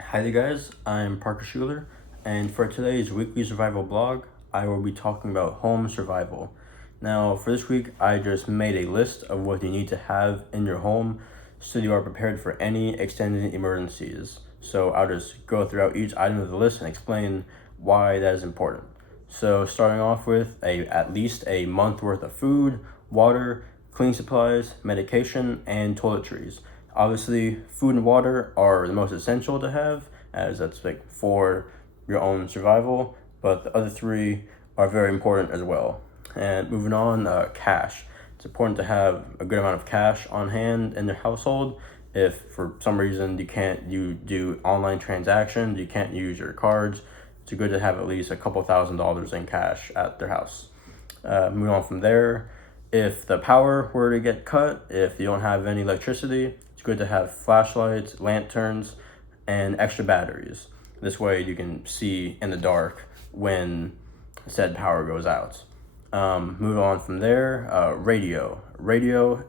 Hi there, guys. I'm Parker Schuler, and for today's weekly survival blog, I will be talking about home survival. Now, for this week, I just made a list of what you need to have in your home so you are prepared for any extended emergencies. So, I'll just go throughout each item of the list and explain why that is important. So, starting off with at least a month worth of food, water, cleaning supplies, medication, and toiletries. Obviously, food and water are the most essential to have, as that's like for your own survival. But the other three are very important as well. And moving on, cash. It's important to have a good amount of cash on hand in your household. If for some reason you do online transactions, you can't use your cards, it's good to have at least a couple $1,000s in cash at their house. Moving on from there, if the power were to get cut, if you don't have any electricity, it's good to have flashlights, lanterns, and extra batteries. This way you can see in the dark when said power goes out. Move on from there, radio. Radio,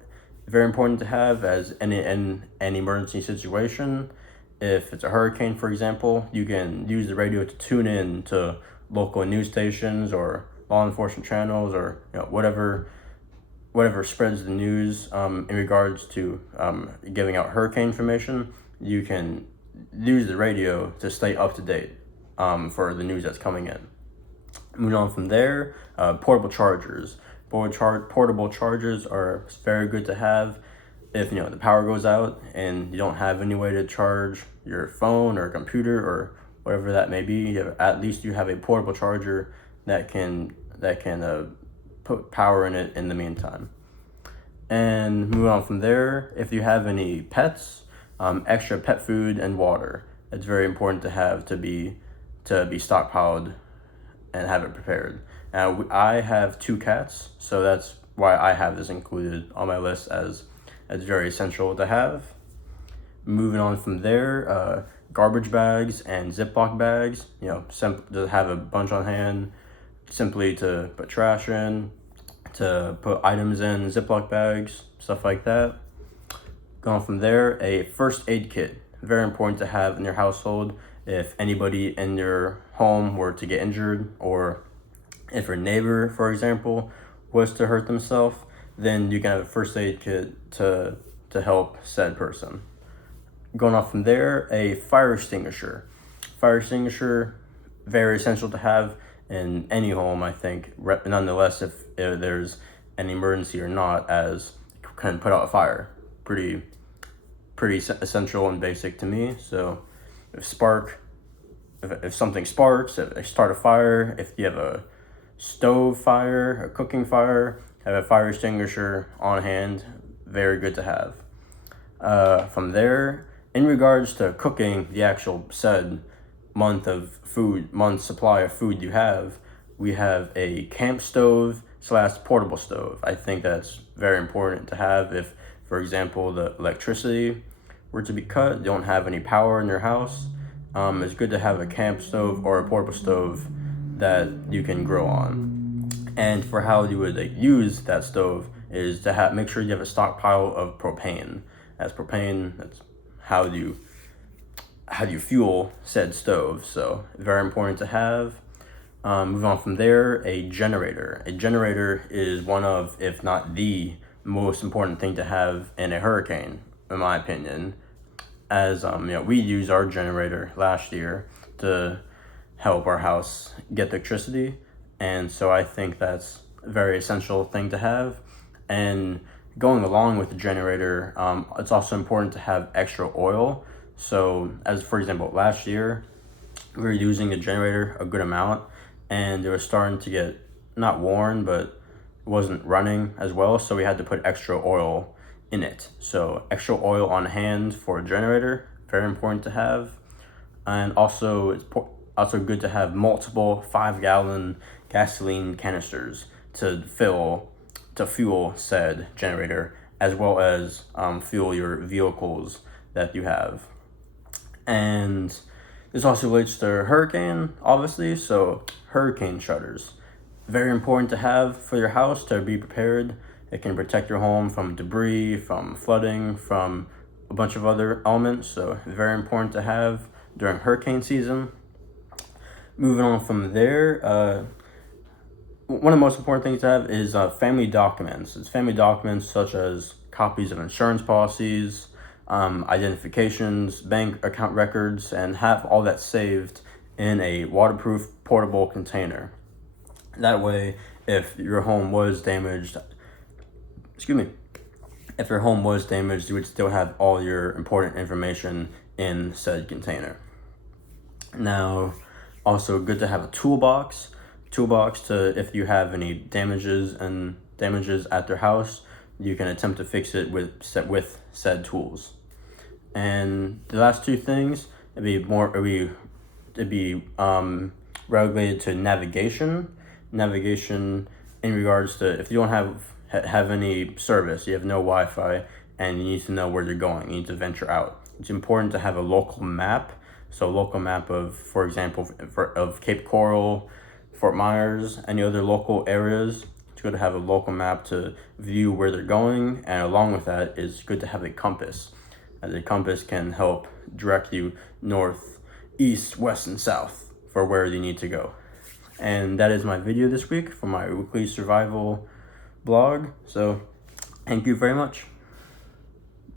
very important to have as in an emergency situation. If it's a hurricane, for example, you can use the radio to tune in to local news stations or law enforcement channels or whatever spreads the news in regards to giving out hurricane information. You can use the radio to stay up to date for the news that's coming in. Moving on from there, portable chargers. Portable chargers are very good to have if the power goes out and you don't have any way to charge your phone or computer or whatever that may be. At least you have a portable charger that can put power in it in the meantime. And move on from there, if you have any pets, extra pet food and water. It's very important to have to be stockpiled and have it prepared. Now, I have two cats, so that's why I have this included on my list as very essential to have. Moving on from there, garbage bags and Ziploc bags. To have a bunch on hand, simply to put trash in, to put items in Ziploc bags, stuff like that. Going from there, a first aid kit. Very important to have in your household if anybody in your home were to get injured, or if your neighbor, for example, was to hurt themselves, then you can have a first aid kit to help said person. Going off from there, a fire extinguisher. Fire extinguisher, very essential to have in any home, I think. Nonetheless, if there's an emergency or not, as can put out a fire. Pretty essential and basic to me. So if something sparks, if they start a fire, if you have a stove fire, a cooking fire, have a fire extinguisher on hand. Very good to have. From there, in regards to cooking the actual said month supply of food you have, we have a camp stove / portable stove. I think that's very important to have if, for example, the electricity were to be cut, you don't have any power in your house. It's good to have a camp stove or a portable stove that you can grill on. And for how you would use that stove is to make sure you have a stockpile of propane. As propane, that's how do you fuel said stove. So very important to have. Moving on from there, a generator. A generator is one of, if not the most important thing to have in a hurricane, in my opinion. As we used our generator last year to help our house get the electricity, and so I think that's a very essential thing to have. And going along with the generator, it's also important to have extra oil. So, as for example, last year we were using a generator a good amount, and it was starting to get not worn, but it wasn't running as well. So we had to put extra oil in it. So extra oil on hand for a generator, very important to have. And also it's also good to have multiple 5-gallon gasoline canisters to fuel said generator, as well as fuel your vehicles that you have. And this also relates to hurricane, obviously. So hurricane shutters, very important to have for your house to be prepared. It can protect your home from debris, from flooding, from a bunch of other elements. So very important to have during hurricane season. Moving on from there, one of the most important things to have is family documents. It's family documents such as copies of insurance policies, identifications, bank account records, and have all that saved in a waterproof portable container. That way, if your home was damaged, if your home was damaged, you would still have all your important information in said container. Now, also good to have a toolbox to, if you have any damages at your house, you can attempt to fix it with said tools. And the last two things, it'd be related to navigation in regards to if you don't have any service, you have no Wi-Fi, and you need to know where you're going, you need to venture out. It's important to have a local map. So a local map of, for example, of Cape Coral, Fort Myers, any other local areas. It's good to have a local map to view where they're going, and along with that, it's good to have a compass, as a compass can help direct you north, east, west, and south for where you need to go. And that is my video this week for my weekly survival blog. So thank you very much.